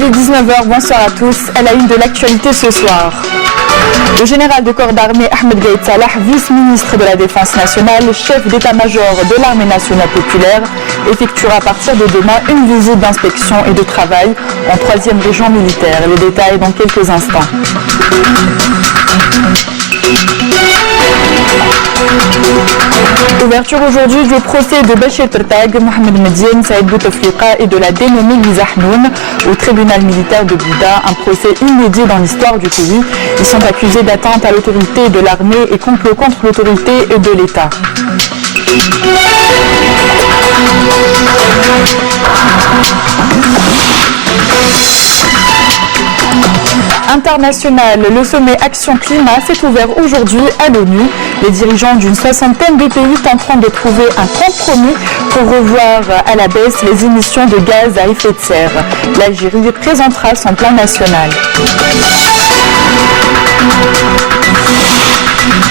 il est 19h, bonsoir à tous. À la une de l'actualité ce soir. Le général de corps d'armée Ahmed Gaïd Salah, vice-ministre de la Défense nationale, chef d'état-major de l'armée nationale populaire, effectuera à partir de demain une visite d'inspection et de travail en 3e région militaire. Les détails dans quelques instants. Ouverture aujourd'hui du procès de Bachir Tertag, Mohamed Mediane, Saïd Bouteflika et de la dénommée Louisa Hnoun au tribunal militaire de Blida, un procès inédit dans l'histoire du pays. Ils sont accusés d'atteinte à l'autorité de l'armée et complot contre l'autorité de l'État. International, le sommet Action Climat s'est ouvert aujourd'hui à l'ONU. Les dirigeants d'une 60aine de pays tenteront de trouver un compromis pour revoir à la baisse les émissions de gaz à effet de serre. L'Algérie présentera son plan national.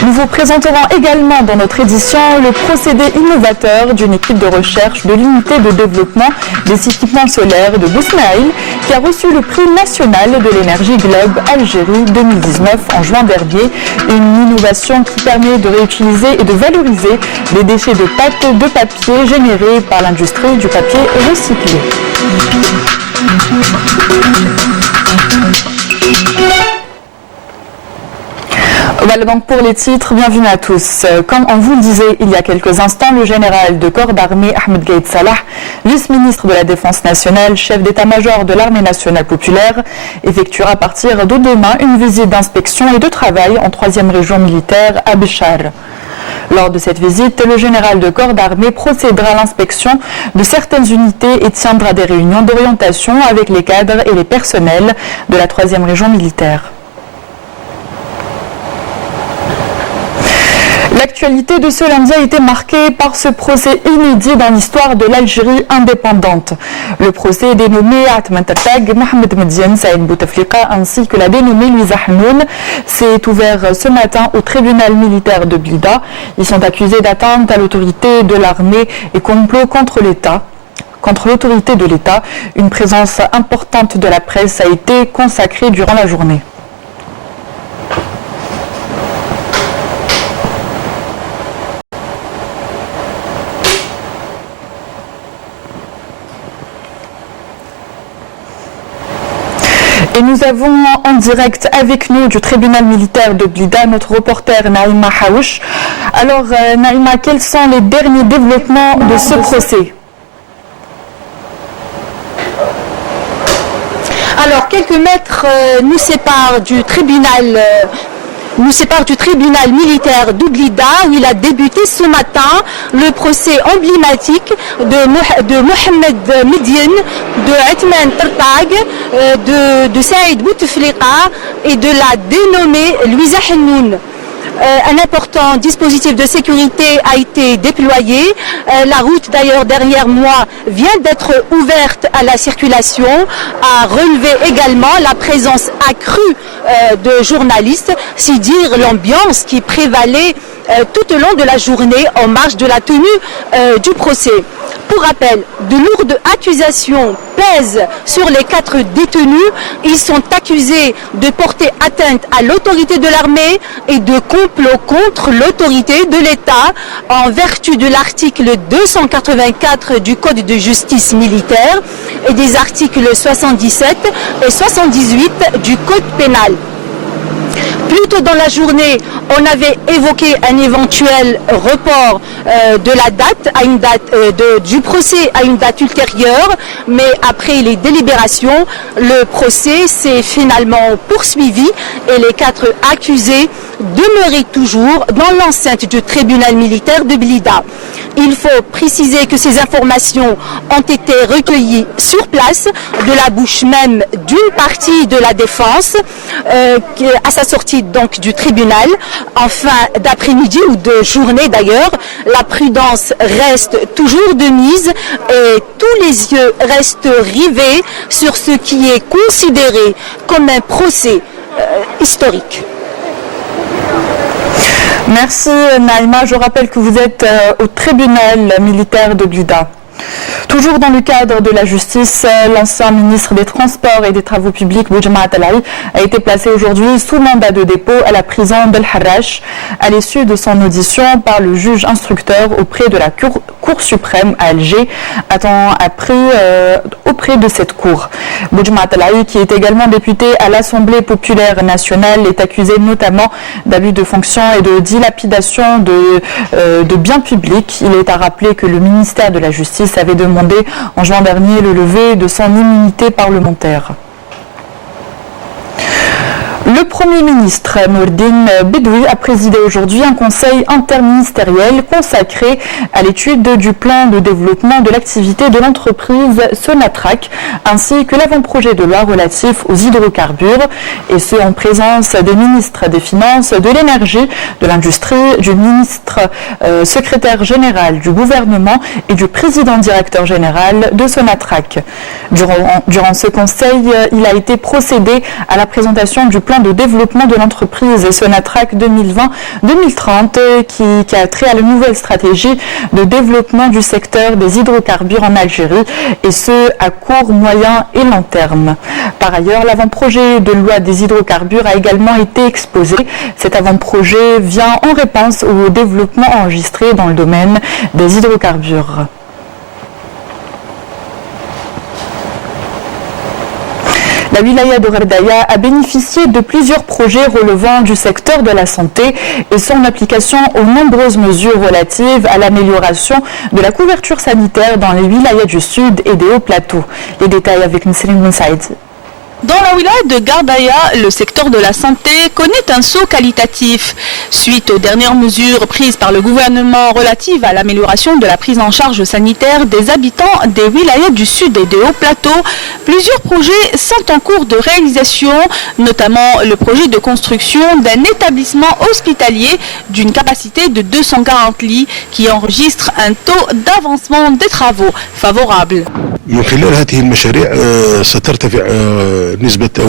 Nous vous présenterons également dans notre édition le procédé innovateur d'une équipe de recherche de l'unité de développement des équipements solaires de Bousmaïl qui a reçu le prix national de l'énergie Globe Algérie 2019 en juin dernier. Une innovation qui permet de réutiliser et de valoriser les déchets de pâte de papier générés par l'industrie du papier recyclé. Voilà donc pour les titres, bienvenue à tous. Comme on vous le disait il y a quelques instants, le général de corps d'armée Ahmed Gaïd Salah, vice-ministre de la Défense nationale, chef d'état-major de l'armée nationale populaire, effectuera à partir de demain une visite d'inspection et de travail en 3e région militaire à Béchar. Lors de cette visite, le général de corps d'armée procédera à l'inspection de certaines unités et tiendra des réunions d'orientation avec les cadres et les personnels de la 3e région militaire. L'actualité de ce lundi a été marquée par ce procès inédit dans l'histoire de l'Algérie indépendante. Le procès dénommé Atman Tertag, Mohamed Mediane, Saïd Bouteflika ainsi que la dénommée Louisa Hnoun s'est ouvert ce matin au tribunal militaire de Blida. Ils sont accusés d'atteinte à l'autorité de l'armée et complot contre l'État. Contre l'autorité de l'État, une présence importante de la presse a été consacrée durant la journée. Et nous avons en direct avec nous du tribunal militaire de Blida notre reporter Naïma Haouch. Alors Naïma, quels sont les derniers développements de ce procès ? Alors quelques mètres nous séparent du tribunal militaire de Blida où il a débuté ce matin le procès emblématique de Mohamed Mediane, de Atman Tertag, de Saïd Bouteflika et de la dénommée Louisa Hnoun. Un important dispositif de sécurité a été déployé. La route d'ailleurs derrière moi vient d'être ouverte à la circulation, a relevé également la présence accrue de journalistes, si dire l'ambiance qui prévalait tout au long de la journée en marge de la tenue du procès. Pour rappel, de lourdes accusations pèsent sur les 4 détenus. Ils sont accusés de porter atteinte à l'autorité de l'armée et de complot contre l'autorité de l'État en vertu de l'article 284 du Code de justice militaire et des articles 77 et 78 du Code pénal. Plus tôt dans la journée, on avait évoqué un éventuel report de la date, à une date du procès à une date ultérieure, mais après les délibérations, le procès s'est finalement poursuivi et les 4 accusés demeuraient toujours dans l'enceinte du tribunal militaire de Blida. Il faut préciser que ces informations ont été recueillies sur place, de la bouche même d'une partie de la défense, à sa sortie donc du tribunal, en fin d'après-midi ou de journée d'ailleurs. La prudence reste toujours de mise et tous les yeux restent rivés sur ce qui est considéré comme un procès historique. Merci Naïma, je rappelle que vous êtes au tribunal militaire de Blida. Toujours dans le cadre de la justice, l'ancien ministre des Transports et des Travaux publics, Boujedma Talaï, a été placé aujourd'hui sous mandat de dépôt à la prison d'El Harrach à l'issue de son audition par le juge instructeur auprès de la Cour suprême à Alger, auprès de cette cour. Boujedma Talaï, qui est également député à l'Assemblée populaire nationale, est accusé notamment d'abus de fonction et de dilapidation de biens publics. Il est à rappeler que le ministère de la Justice avait demandé en juin dernier le lever de son immunité parlementaire. Le Premier ministre Nourdine Bedoui a présidé aujourd'hui un conseil interministériel consacré à l'étude du plan de développement de l'activité de l'entreprise Sonatrach ainsi que l'avant-projet de loi relatif aux hydrocarbures, et ce en présence des ministres des Finances, de l'Énergie, de l'Industrie, du ministre secrétaire général du gouvernement et du président directeur général de Sonatrach. Durant ce conseil, il a été procédé à la présentation du plan de développement de l'entreprise Sonatrach 2020-2030 qui a trait à la nouvelle stratégie de développement du secteur des hydrocarbures en Algérie, et ce à court, moyen et long terme. Par ailleurs, l'avant-projet de loi des hydrocarbures a également été exposé. Cet avant-projet vient en réponse au développement enregistré dans le domaine des hydrocarbures. La wilaya de Ghardaïa a bénéficié de plusieurs projets relevant du secteur de la santé et son application aux nombreuses mesures relatives à l'amélioration de la couverture sanitaire dans les wilayas du sud et des hauts plateaux. Les détails avec Nisrine Moussaïd. Dans la wilaya de Ghardaïa, le secteur de la santé connaît un saut qualitatif. Suite aux dernières mesures prises par le gouvernement relatives à l'amélioration de la prise en charge sanitaire des habitants des wilayas du sud et des hauts plateaux, plusieurs projets sont en cours de réalisation, notamment le projet de construction d'un établissement hospitalier d'une capacité de 240 lits qui enregistre un taux d'avancement des travaux favorable.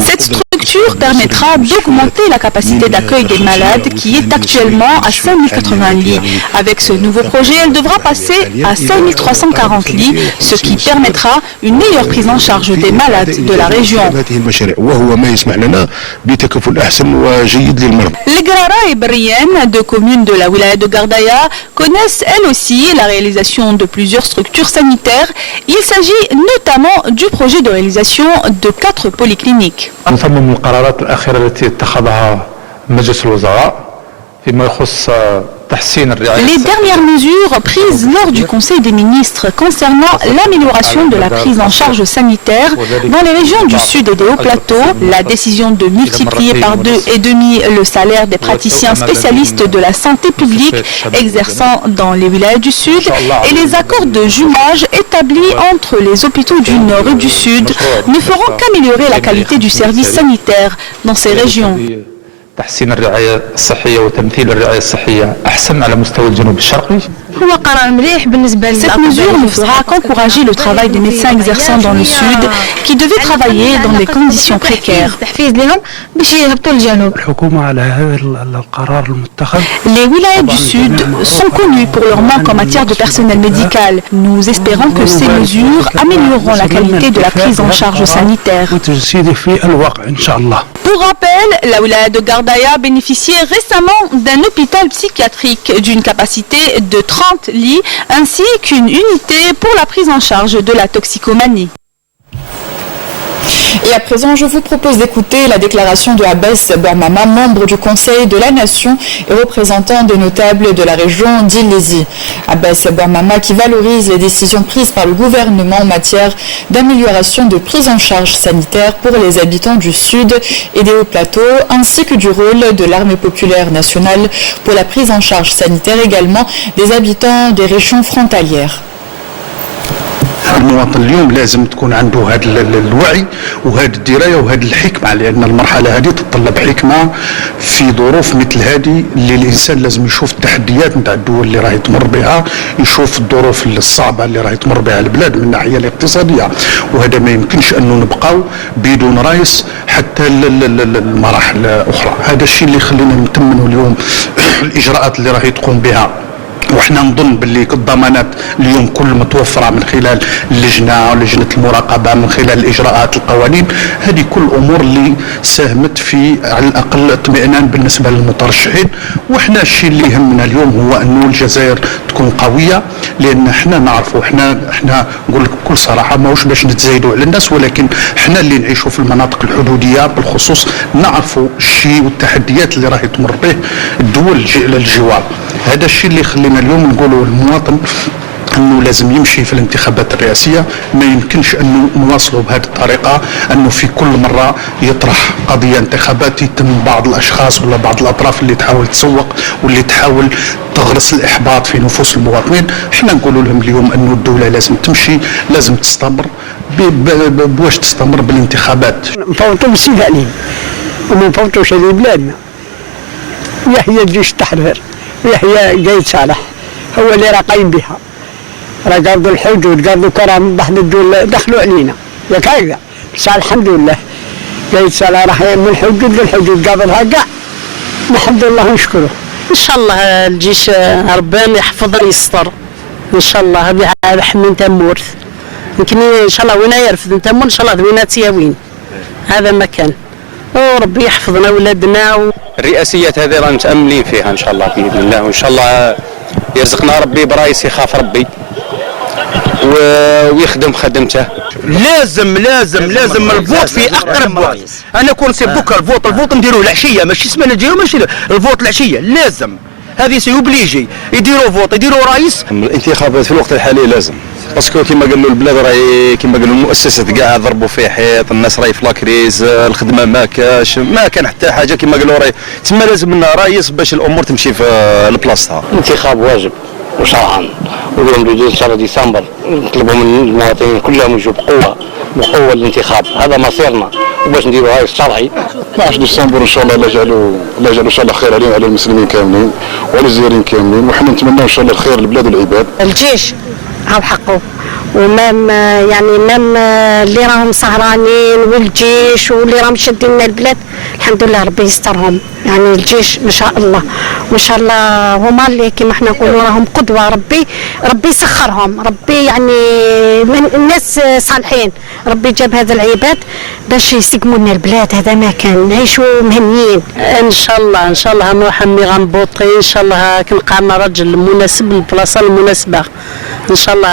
Cette structure permettra d'augmenter la capacité d'accueil des malades qui est actuellement à 5080 lits. Avec ce nouveau projet, elle devra passer à 5340 lits, ce qui permettra une meilleure prise en charge des malades de la région. Les Grara et Brienne, deux communes de la wilaya de Ghardaïa, connaissent elles aussi la réalisation de plusieurs structures sanitaires. Il s'agit notamment du projet de réalisation de 4 polycliniques. القرارات الأخيرة التي اتخذها مجلس الوزراء فيما يخص Les dernières mesures prises lors du Conseil des ministres concernant l'amélioration de la prise en charge sanitaire dans les régions du sud et des hauts plateaux, la décision de multiplier par 2,5 le salaire des praticiens spécialistes de la santé publique exerçant dans les wilayas du sud et les accords de jumelage établis entre les hôpitaux du nord et du sud ne feront qu'améliorer la qualité du service sanitaire dans ces régions. تحسين الرعاية الصحية وتمثيل الرعاية الصحية أحسن على مستوى الجنوب الشرقي. Cette mesure ne fera qu'encourager le travail des médecins exerçant dans le sud qui devaient travailler dans des conditions précaires. Les wilayas du sud sont connus pour leur manque en matière de personnel médical. Nous espérons que ces mesures amélioreront la qualité de la prise en charge sanitaire. Pour rappel, la wilaya de Ghardaïa bénéficiait récemment d'un hôpital psychiatrique d'une capacité de 30 lits ainsi qu'une unité pour la prise en charge de la toxicomanie. Et à présent, je vous propose d'écouter la déclaration de Abbas Bouamama, membre du Conseil de la Nation et représentant des notables de la région d'Il-Lézi. Abbas Bouamama qui valorise les décisions prises par le gouvernement en matière d'amélioration de prise en charge sanitaire pour les habitants du Sud et des Hauts-Plateaux, ainsi que du rôle de l'Armée populaire nationale pour la prise en charge sanitaire également des habitants des régions frontalières. المواطن اليوم لازم تكون عنده هذا الوعي وهذه الدرايه وهذه الحكمه، لان المرحله هذه تتطلب حكمه في ظروف مثل هذه اللي الانسان لازم يشوف التحديات نتاع الدول اللي راهي تمر بها، يشوف الظروف الصعبه اللي راهي تمر بها البلاد من الناحيه الاقتصاديه، وهذا ما يمكنش انه نبقاو بدون رئيس حتى المراحل الاخرى. هذا الشيء اللي يخلينا نتمنوا اليوم الاجراءات اللي راهي تقوم بها وحنا نظن باللي الضمانات اليوم كل متوفره من خلال اللجنه ولجنه المراقبه، من خلال الاجراءات القوانين، هذه كل امور اللي ساهمت في على الاقل اطمئنان بالنسبه للمترشحين. وحنا الشيء اللي يهمنا اليوم هو انه الجزائر تكون قويه، لان احنا نعرفوا احنا نقول لك بكل صراحه ماهوش باش نتزايدوا على الناس، ولكن احنا اللي نعيشوا في المناطق الحدوديه بالخصوص نعرفوا الشيء والتحديات اللي راهي تمر به الدول الجوار. هذا الشيء اللي خلينا اليوم نقولوا للمواطن انه لازم يمشي في الانتخابات الرئاسيه. ما يمكنش انه نواصلوا بهذه الطريقه، انه في كل مره يطرح قضيه انتخابات يتم بعض الاشخاص ولا بعض الاطراف اللي تحاول تسوق واللي تحاول تغرس الاحباط في نفوس المواطنين. احنا نقولوا لهم اليوم انه الدوله لازم تمشي، لازم تستمر. بواش تستمر بالانتخابات؟ نفوتوا بالسيف عليهم وما نفوتوش هذه بلادنا. يحيى الجيش التحرير، يحيى قايد صالح هو اللي راه قايم بها، راه قابضوا الحدود، قابضوا كرام بعض الدول دخلوا علينا ياك هكذا. بس الحمد لله قايد صالح راه من الحدود للحدود قابضها كاع، نحمد الله ونشكره. ان شاء الله الجيش ربنا يحفظ ويستر ان شاء الله. هذا حمين تمورث يمكن ان شاء الله وين يرفض تمور ان شاء الله وين تياوين هذا مكان، وربي يحفظنا ولادنا. الرئاسيات هذه راه متاملين فيها ان شاء الله باذن الله، وان شاء الله يرزقنا ربي برايس يخاف ربي ويخدم خدمته. لازم الفوت في اقرب وقت. انا كون سي بوكا الفوت نديروه العشيه، ماشي السمانه الجايه، ماشي الفوت العشيه لازم. هذه سيوبليجي يديروا فوت، يديروا رئيس. الانتخابات في الوقت الحالي لازم، باسكو كما قالوا البلاد راهي كما قالوا المؤسسات كاع ضربوا في حيط، الناس راهي في لاكريز، الخدمه ما كان حتى حاجه كما قالوا راهي تما لازم لنا رئيس باش الامور تمشي في لبلاصتها. الانتخاب واجب وشرعا، واليوم بيجي شهر ديسمبر نطلبوا من المواطنين كلهم يجوا بقوه الانتخاب، هذا مصيرنا وباش نديروا رئيس شرعي. 12 ديسمبر ان شاء الله الله يجعله ان شاء الله خير علينا وعلى المسلمين كاملين وعلى الجزائريين كاملين، وحنا نتمنى ان شاء الله الخير للبلاد والعباد. الجيش هاو حقه، ومام يعني مام اللي راهم سهرانين والجيش واللي راهم شادين لنا البلاد الحمد لله ربي يسترهم. يعني الجيش ما شاء الله هما اللي كما احنا نقولوا راهم قدوه، ربي يسخرهم، ربي يعني الناس صالحين، ربي جاب هذا العباد باش يسقموا لنا البلاد. هذا ما كان نعيشوا مهنيين ان شاء الله محمي غنبوطي ان شاء الله كنلقى رجل مناسب للبلاصه المناسبه ان شاء الله.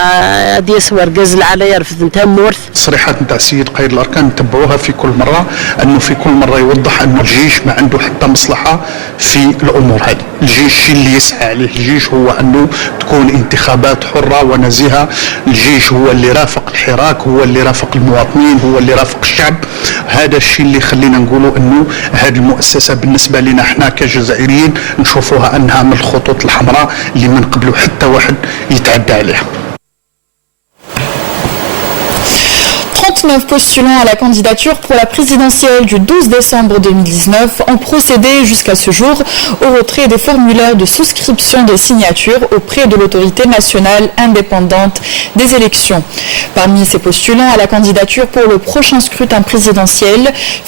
هذه يسوى ركز على يرفض انت مورث. التصريحات نتاع السيد قائد الاركان نتبعوها في كل مره، انه في كل مره يوضح انه الجيش ما عنده حتى مصلحه في الامور هذه. الجيش اللي يسعى عليه الجيش هو انه تكون انتخابات حره ونزيهه. الجيش هو اللي رافق الحراك، هو اللي رافق المواطنين، هو اللي رافق الشعب. هذا الشيء اللي خلينا نقولوا انه هذه المؤسسه بالنسبه لنا احنا كجزائريين نشوفوها انها من الخطوط الحمراء اللي ما نقبلوا حتى واحد يتعدى عليها. 39 postulants à la candidature pour la présidentielle du 12 décembre 2019 ont procédé jusqu'à ce jour au retrait des formulaires de souscription des signatures auprès de l'autorité nationale indépendante des élections. Parmi ces postulants à la candidature pour le prochain scrutin présidentiel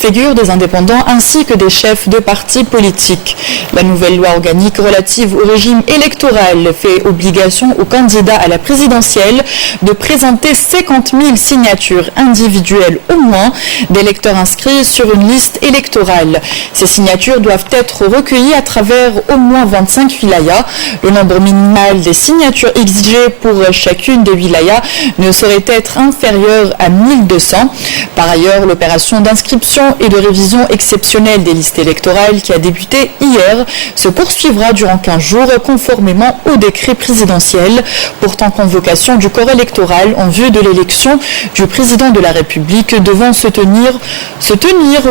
figurent des indépendants ainsi que des chefs de partis politiques. La nouvelle loi organique relative au régime électoral fait obligation aux candidats à la présidentielle de présenter 50 000 signatures individuelles au moins d'électeurs inscrits sur une liste électorale. Ces signatures doivent être recueillies à travers au moins 25 wilayas. Le nombre minimal des signatures exigées pour chacune des wilayas ne saurait être inférieur à 1200. Par ailleurs, l'opération d'inscription et de révision exceptionnelle des listes électorales qui a débuté hier se poursuivra durant 15 jours conformément au décret présidentiel portant convocation du corps électoral en vue de l'élection du président de la République devant se tenir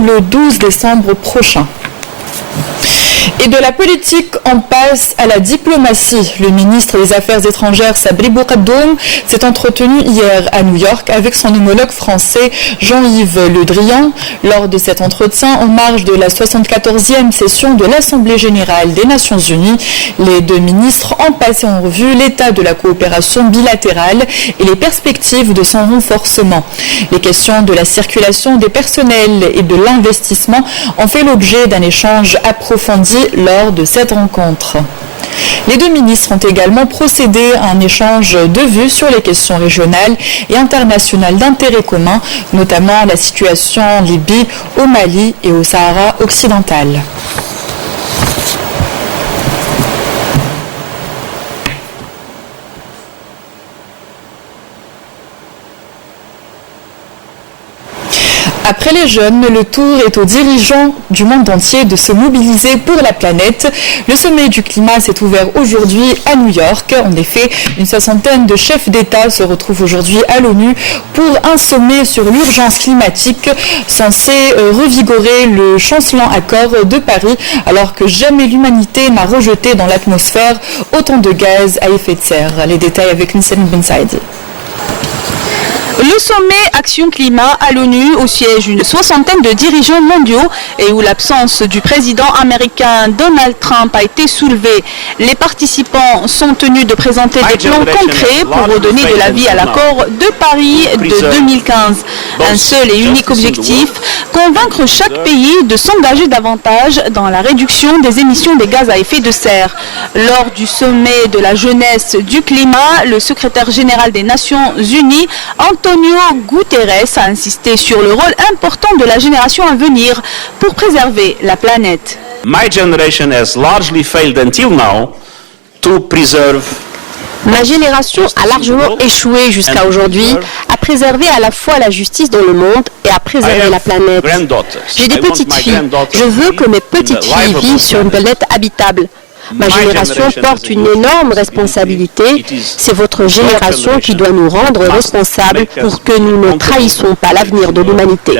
le 12 décembre prochain. Et de la politique, on passe à la diplomatie. Le ministre des Affaires étrangères, Sabri Boukaddoum, s'est entretenu hier à New York avec son homologue français Jean-Yves Le Drian. Lors de cet entretien, en marge de la 74e session de l'Assemblée générale des Nations unies, les deux ministres ont passé en revue l'état de la coopération bilatérale et les perspectives de son renforcement. Les questions de la circulation des personnels et de l'investissement ont fait l'objet d'un échange approfondi lors de cette rencontre. Les deux ministres ont également procédé à un échange de vues sur les questions régionales et internationales d'intérêt commun, notamment la situation en Libye, au Mali et au Sahara occidental. Après les jeunes, le tour est aux dirigeants du monde entier de se mobiliser pour la planète. Le sommet du climat s'est ouvert aujourd'hui à New York. En effet, une soixantaine de chefs d'État se retrouvent aujourd'hui à l'ONU pour un sommet sur l'urgence climatique censé revigorer le chancelant accord de Paris, alors que jamais l'humanité n'a rejeté dans l'atmosphère autant de gaz à effet de serre. Les détails avec Nissan Ben Saidi. Le sommet Action Climat à l'ONU, où siège une soixantaine de dirigeants mondiaux et où l'absence du président américain Donald Trump a été soulevée. Les participants sont tenus de présenter des plans concrets pour redonner de la vie à l'accord de Paris de 2015. Un seul et unique objectif, convaincre chaque pays de s'engager davantage dans la réduction des émissions des gaz à effet de serre. Lors du sommet de la jeunesse du climat, le secrétaire général des Nations Unies, Antonio Guterres, a insisté sur le rôle important de la génération à venir pour préserver la planète. My generation has largely failed until now to preserve. Ma génération a largement échoué jusqu'à aujourd'hui à préserver à la fois la justice dans le monde et à préserver la planète. J'ai des petites filles. Je veux que mes petites filles vivent sur une planète habitable. Ma génération porte une énorme responsabilité. C'est votre génération qui doit nous rendre responsables pour que nous ne trahissons pas l'avenir de l'humanité.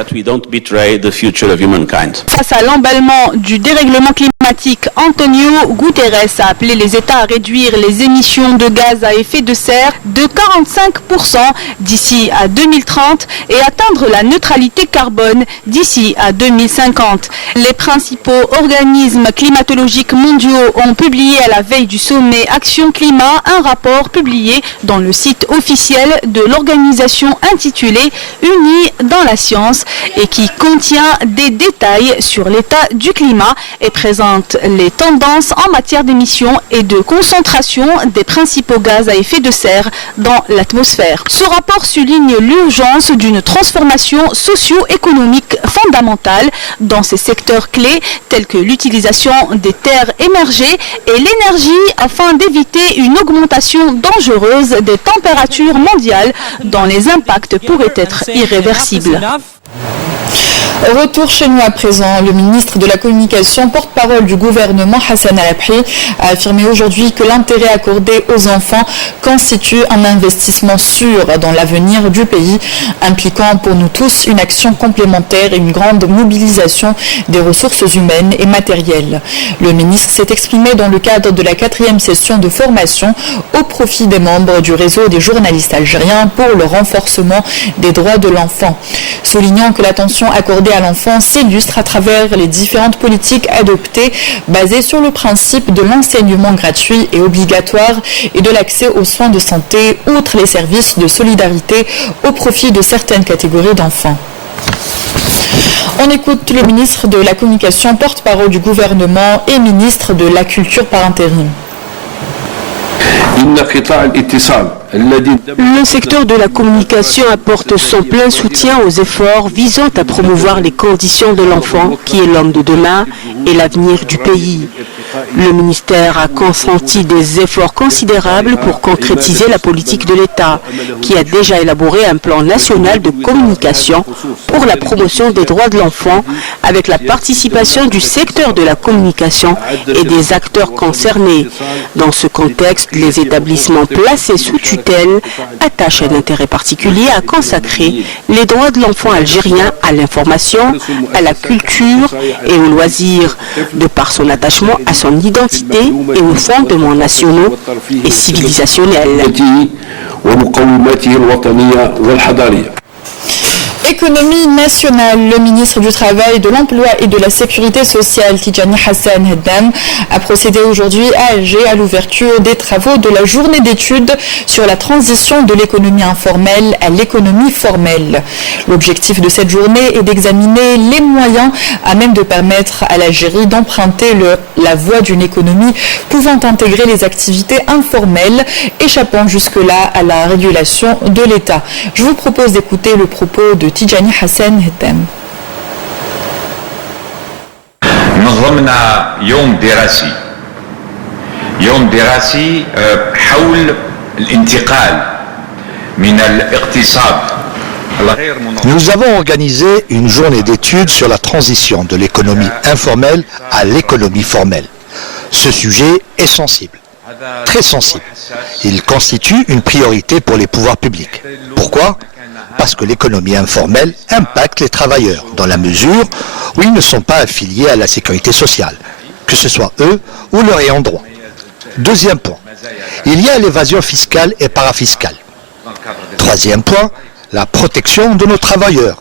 Face à l'emballement du dérèglement climatique, Antonio Guterres a appelé les États à réduire les émissions de gaz à effet de serre de 45% d'ici à 2030 et atteindre la neutralité carbone d'ici à 2050. Les principaux organismes climatologiques mondiaux ont publié à la veille du sommet Action Climat un rapport publié dans le site officiel de l'organisation intitulé Unis dans la science et qui contient des détails sur l'état du climat et présente les tendances en matière d'émissions et de concentration des principaux gaz à effet de serre dans l'atmosphère. Ce rapport souligne l'urgence d'une transformation socio-économique fondamentale dans ces secteurs clés tels que l'utilisation des terres émergées et l'énergie afin d'éviter une augmentation dangereuse des températures mondiales dont les impacts pourraient être irréversibles. Retour chez nous à présent. Le ministre de la Communication, porte-parole du gouvernement, Hassan Al-Abhi, a affirmé aujourd'hui que l'intérêt accordé aux enfants constitue un investissement sûr dans l'avenir du pays, impliquant pour nous tous une action complémentaire et une grande mobilisation des ressources humaines et matérielles. Le ministre s'est exprimé dans le cadre de la 4e session de formation au profit des membres du réseau des journalistes algériens pour le renforcement des droits de l'enfant, soulignant que l'attention accordée à l'enfant s'illustre à travers les différentes politiques adoptées basées sur le principe de l'enseignement gratuit et obligatoire et de l'accès aux soins de santé, outre les services de solidarité au profit de certaines catégories d'enfants. On écoute le ministre de la Communication, porte-parole du gouvernement et ministre de la Culture par intérim. Le secteur de la communication apporte son plein soutien aux efforts visant à promouvoir les conditions de l'enfant qui est l'homme de demain et l'avenir du pays. Le ministère a consenti des efforts considérables pour concrétiser la politique de l'État, qui a déjà élaboré un plan national de communication pour la promotion des droits de l'enfant, avec la participation du secteur de la communication et des acteurs concernés. Dans ce contexte, les établissements placés sous tutelle attachent un intérêt particulier à consacrer les droits de l'enfant algérien à l'information, à la culture et aux loisirs, de par son attachement à son identité et aux fondements nationaux et civilisationnels. Économie nationale, le ministre du Travail, de l'Emploi et de la Sécurité sociale, Tidjani Hassan Heddam, a procédé aujourd'hui à Alger à l'ouverture des travaux de la journée d'études sur la transition de l'économie informelle à l'économie formelle. L'objectif de cette journée est d'examiner les moyens à même de permettre à l'Algérie d'emprunter la voie d'une économie pouvant intégrer les activités informelles, échappant jusque-là à la régulation de l'État. Je vous propose d'écouter le propos de Tidjani Hassan Heddam. نظمنا يوم دراسي حول الانتقال من الاقتصاد. Nous avons organisé une journée d'études sur la transition de l'économie informelle à l'économie formelle. Ce sujet est sensible, très sensible. Il constitue une priorité pour les pouvoirs publics. Pourquoi ? Parce que l'économie informelle impacte les travailleurs dans la mesure où ils ne sont pas affiliés à la sécurité sociale, que ce soit eux ou leurs ayants droit. Deuxième point, il y a l'évasion fiscale et parafiscale. Troisième point, la protection de nos travailleurs.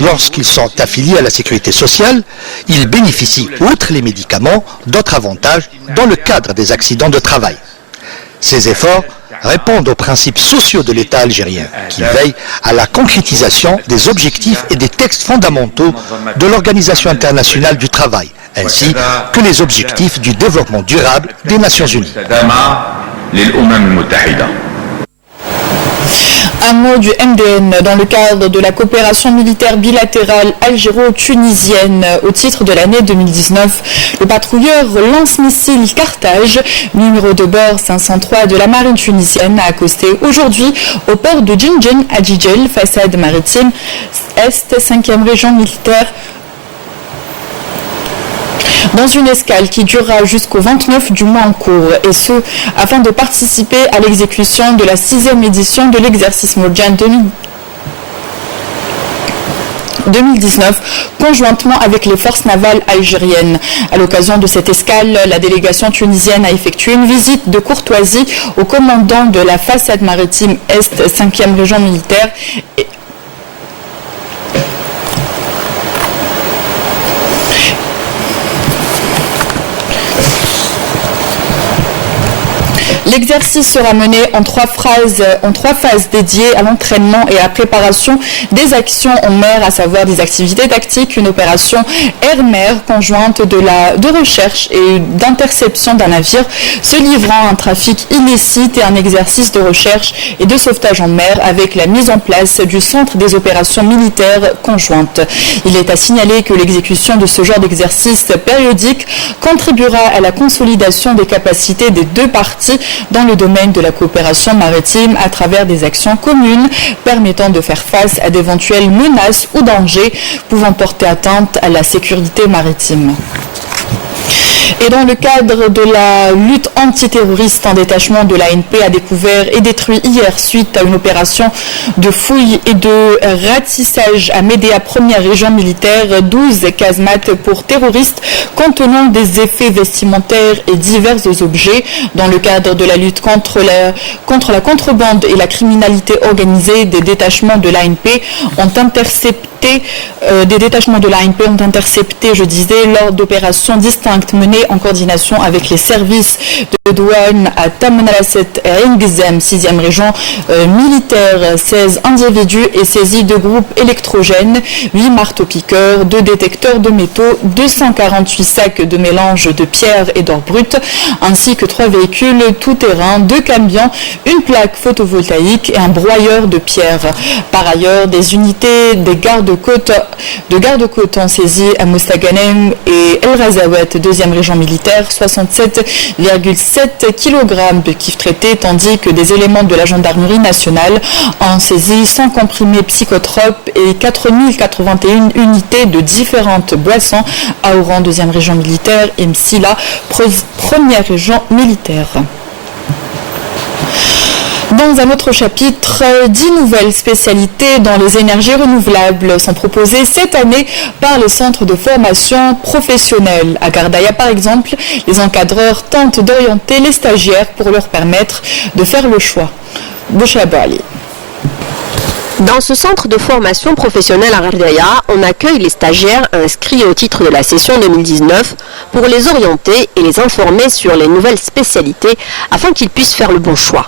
Lorsqu'ils sont affiliés à la sécurité sociale, ils bénéficient, outre les médicaments, d'autres avantages dans le cadre des accidents de travail. Ces efforts répondent aux principes sociaux de l'État algérien, qui veille à la concrétisation des objectifs et des textes fondamentaux de l'Organisation internationale du travail, ainsi que les objectifs du développement durable des Nations Unies. Un mot du MDN dans le cadre de la coopération militaire bilatérale algéro-tunisienne au titre de l'année 2019. Le patrouilleur lance-missile Carthage, numéro de bord 503 de la marine tunisienne, a accosté aujourd'hui au port de Djindjen à Djidjel, façade maritime Est, 5e région militaire, dans une escale qui durera jusqu'au 29 du mois en cours, et ce, afin de participer à l'exécution de la 6e édition de l'exercice Modjan 2019, conjointement avec les forces navales algériennes. À l'occasion de cette escale, la délégation tunisienne a effectué une visite de courtoisie au commandant de la façade maritime Est, 5e région militaire, L'exercice sera mené en trois phases dédiées à l'entraînement et à la préparation des actions en mer, à savoir des activités tactiques, une opération air-mer conjointe de recherche et d'interception d'un navire se livrant à un trafic illicite et un exercice de recherche et de sauvetage en mer avec la mise en place du centre des opérations militaires conjointes. Il est à signaler que l'exécution de ce genre d'exercice périodique contribuera à la consolidation des capacités des deux parties dans le domaine de la coopération maritime à travers des actions communes permettant de faire face à d'éventuelles menaces ou dangers pouvant porter atteinte à la sécurité maritime. Et dans le cadre de la lutte antiterroriste, un détachement de l'ANP a découvert et détruit hier, suite à une opération de fouille et de ratissage à Médéa, première région militaire, 12 casemates pour terroristes contenant des effets vestimentaires et divers objets. Dans le cadre de la lutte contre la contrebande et la criminalité organisée, des détachements de l'ANP ont intercepté, je disais, lors d'opérations distinctes menées en coordination avec les services de douane à Tamanrasset et Ingizem, 6e région militaire. 16 individus et saisis de groupes électrogènes, 8 marteaux-piqueurs, 2 détecteurs de métaux, 248 sacs de mélange de pierres et d'or brut, ainsi que 3 véhicules tout-terrain, 2 camions, une plaque photovoltaïque et un broyeur de pierres. Par ailleurs, des unités des gardes-côtes ont saisi à Mostaganem et El Razawat, 2e région militaire, 67,7 kg de kif traité, tandis que des éléments de la gendarmerie nationale ont saisi 100 comprimés psychotropes et 4081 unités de différentes boissons à Oran, 2e région militaire, et Msila, 1re région militaire. Dans un autre chapitre, 10 nouvelles spécialités dans les énergies renouvelables sont proposées cette année par les centres de formation professionnelle. À Gardaïa, par exemple, les encadreurs tentent d'orienter les stagiaires pour leur permettre de faire le choix. Bouchabali. Dans ce centre de formation professionnelle à Ghardaya, on accueille les stagiaires inscrits au titre de la session 2019 pour les orienter et les informer sur les nouvelles spécialités afin qu'ils puissent faire le bon choix.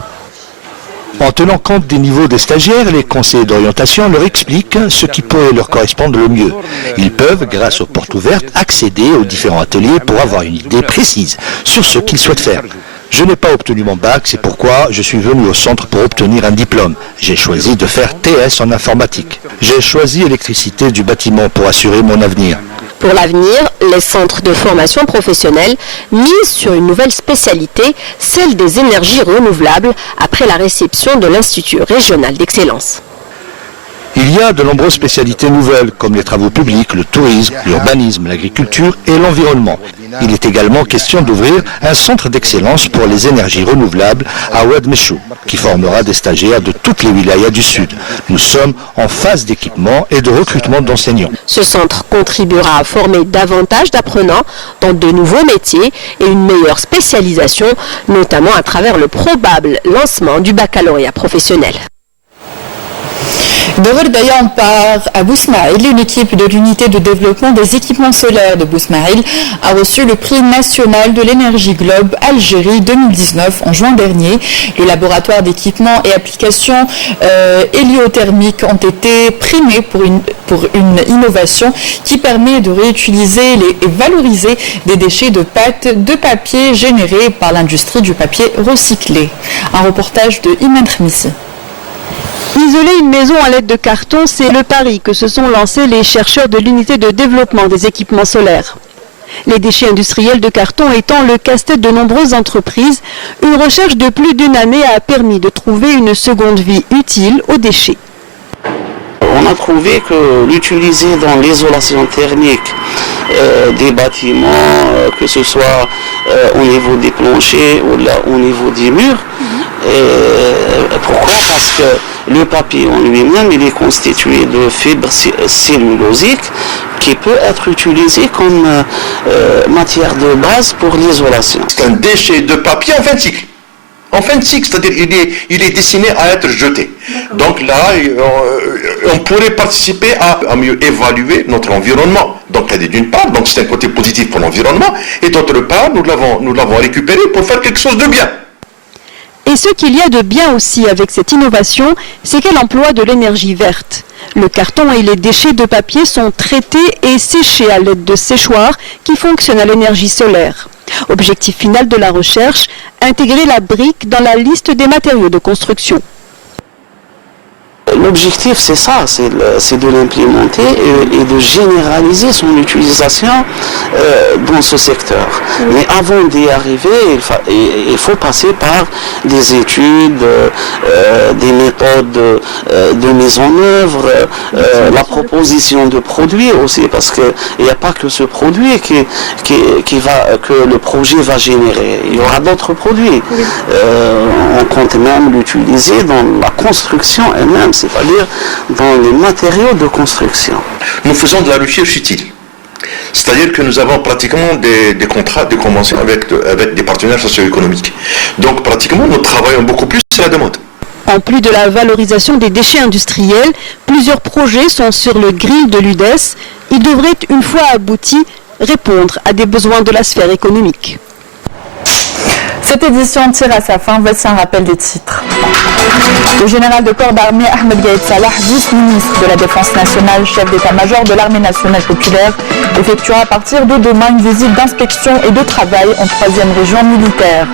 En tenant compte des niveaux des stagiaires, les conseillers d'orientation leur expliquent ce qui pourrait leur correspondre le mieux. Ils peuvent, grâce aux portes ouvertes, accéder aux différents ateliers pour avoir une idée précise sur ce qu'ils souhaitent faire. Je n'ai pas obtenu mon bac, c'est pourquoi je suis venu au centre pour obtenir un diplôme. J'ai choisi de faire TS en informatique. J'ai choisi électricité du bâtiment pour assurer mon avenir. Pour l'avenir, les centres de formation professionnelle misent sur une nouvelle spécialité, celle des énergies renouvelables, après la réception de l'Institut régional d'excellence. Il y a de nombreuses spécialités nouvelles, comme les travaux publics, le tourisme, l'urbanisme, l'agriculture et l'environnement. Il est également question d'ouvrir un centre d'excellence pour les énergies renouvelables à Oued Mechou, qui formera des stagiaires de toutes les wilayas du Sud. Nous sommes en phase d'équipement et de recrutement d'enseignants. Ce centre contribuera à former davantage d'apprenants dans de nouveaux métiers et une meilleure spécialisation, notamment à travers le probable lancement du baccalauréat professionnel. De Ghardaya, on part à Bousmaïl. Une équipe de l'unité de développement des équipements solaires de Bousmaïl a reçu le prix national de l'énergie Globe Algérie 2019 en juin dernier. Le laboratoire d'équipements et applications héliothermiques ont été primés pour une innovation qui permet de réutiliser et valoriser des déchets de pâte de papier générés par l'industrie du papier recyclé. Un reportage de Iman Khmissi. Isoler une maison à l'aide de carton, c'est le pari que se sont lancés les chercheurs de l'unité de développement des équipements solaires. Les déchets industriels de carton étant le casse-tête de nombreuses entreprises, une recherche de plus d'une année a permis de trouver une seconde vie utile aux déchets. On a trouvé que l'utiliser dans l'isolation thermique des bâtiments, que ce soit au niveau des planchers ou là, au niveau des murs, pourquoi? Parce que le papier en lui-même, il est constitué de fibres cellulosiques qui peut être utilisé comme matière de base pour l'isolation. C'est un déchet de papier en fin de cycle. En fin de cycle, c'est-à-dire il est destiné à être jeté. Donc là, on pourrait participer à mieux évaluer notre environnement. Donc d'une part, donc c'est un côté positif pour l'environnement, et d'autre part, nous l'avons récupéré pour faire quelque chose de bien. Et ce qu'il y a de bien aussi avec cette innovation, c'est qu'elle emploie de l'énergie verte. Le carton et les déchets de papier sont traités et séchés à l'aide de séchoirs qui fonctionnent à l'énergie solaire. Objectif final de la recherche, intégrer la brique dans la liste des matériaux de construction. L'objectif, c'est ça, c'est de l'implémenter et de généraliser son utilisation dans ce secteur. Mais avant d'y arriver, il faut passer par des études, des méthodes de mise en œuvre, la proposition de produits aussi, parce qu'il n'y a pas que ce produit que le projet va générer. Il y aura d'autres produits. On compte même l'utiliser dans la construction elle-même, c'est-à-dire dans les matériaux de construction. Nous faisons de la recherche utile. C'est-à-dire que nous avons pratiquement des contrats de convention avec des partenaires socio-économiques. Donc pratiquement, nous travaillons beaucoup plus sur la demande. En plus de la valorisation des déchets industriels, plusieurs projets sont sur le grill de l'UDES. Ils devraient, une fois aboutis, répondre à des besoins de la sphère économique. Cette édition tire à sa fin. Voici un rappel des titres. Le général de corps d'armée Ahmed Gaïd Salah, vice-ministre de la Défense nationale, chef d'état-major de l'armée nationale populaire, effectuera à partir de demain une visite d'inspection et de travail en 3e région militaire.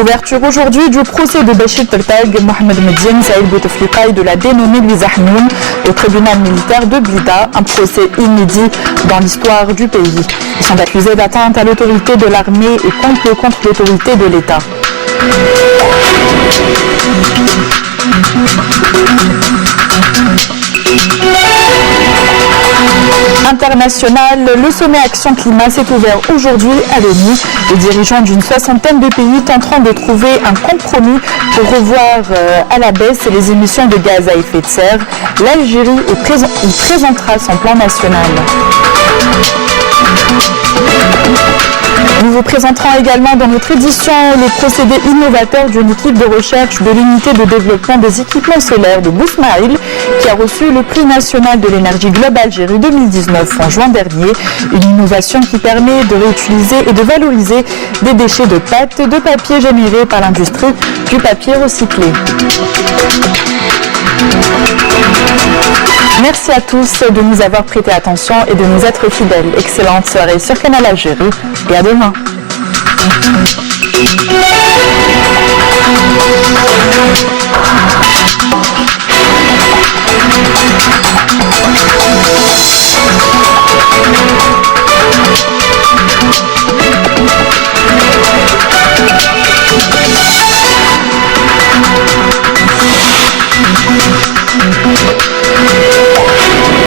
Ouverture aujourd'hui du procès de Bachir Tertag, Mohamed Medine, Saïd Bouteflika et de la dénommée Louise Ahnoun au tribunal militaire de Blida, un procès inédit dans l'histoire du pays. Ils sont accusés d'atteinte à l'autorité de l'armée et complot contre l'autorité de l'État. International, le sommet Action Climat s'est ouvert aujourd'hui à l'ONU. Les dirigeants d'une 60aine de pays tenteront de trouver un compromis pour revoir à la baisse les émissions de gaz à effet de serre. L'Algérie y présentera son plan national. Nouveau vous présenterons également dans notre édition les procédés innovateurs d'une équipe de recherche de l'unité de développement des équipements solaires de Bousmaïl qui a reçu le prix national de l'énergie Globe Algérie 2019 en juin dernier. Une innovation qui permet de réutiliser et de valoriser des déchets de pâte de papier générés par l'industrie du papier recyclé. Merci à tous de nous avoir prêté attention et de nous être fidèles. Excellente soirée sur Canal Algérie et à demain.